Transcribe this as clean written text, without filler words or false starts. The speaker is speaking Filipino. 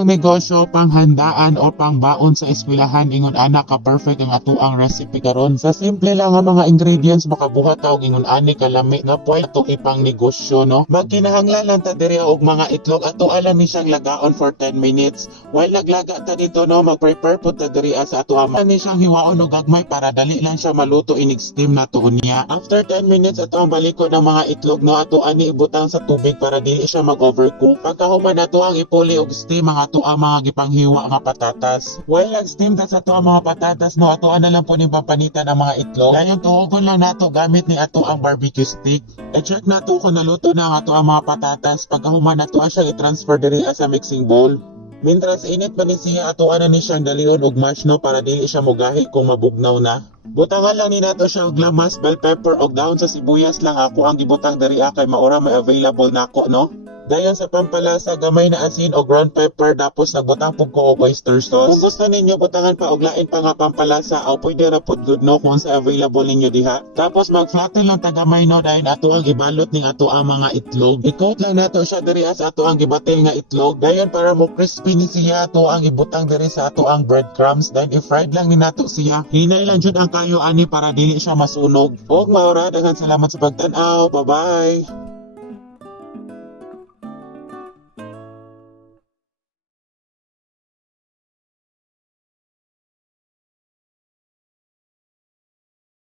Ang negosyo, panghandaan o pangbaon sa eskwelahan ingon ana ka perfect ang ato ang recipe karon. Sa simple lang nga mga ingredients makabuhat ta og ingon ani kalami nga pwede ato ipang negosyo no. Magkinahanglan lang ta diri og mga itlog ato alam ni siyang lagaon for 10 minutes. While naglaga ta dito no, mag-prepare pud ta diri sa ato ama ni siyang hiwaon og gagmay para dali lang siya maluto inig steam nato niya. After 10 minutes ato ang balikod ng mga itlog no, ato ani ibutang sa tubig para dili siya mag-overcook. Pagkahuman nato ang ipuli og steam mga ato ang mga gipanghiwa nga patatas. While nag-steam ta sa ato ang mga patatas no, ato na lang po ni papanitan ang mga itlog. Dayon tuogon lang nato gamit ni ato ang barbecue stick. I-check nato kung naluto na ang ato ang mga patatas. Pagkahuman nato siya i-transfer diri sa mixing bowl. Mintras init pa ni siya ato na ni siyang dalion og mash no para dili siya mogahi kung mabugnaw na. Butangan lang ni nato siya og lamas, bell pepper og dahon sa sibuyas lang ako ang gibutang diri kay maura may available nako no. Dayon sa pampalasa, gamay na asin o ground pepper, tapos nagbutang po ko og oyster sauce. Kung gusto ninyo butangan pa og lain pa nga pampalasa, o pwede ra pud good no kung sa available ninyo diha. Tapos mag-flatten lang ta gamay no, dahil ato ang ibalot ning ato ang mga itlog. I-coat lang nato siya diri sa ato ang gibatil nga itlog. Dayon para mo crispy ni siya, ato ang ibutang diri sa ato ang breadcrumbs. Then i-fried lang ni nato siya. Hinay lang jud ang kayo ani para dili siya masunog. Og maura, daghan salamat sa pagtan-aw. Bye-bye.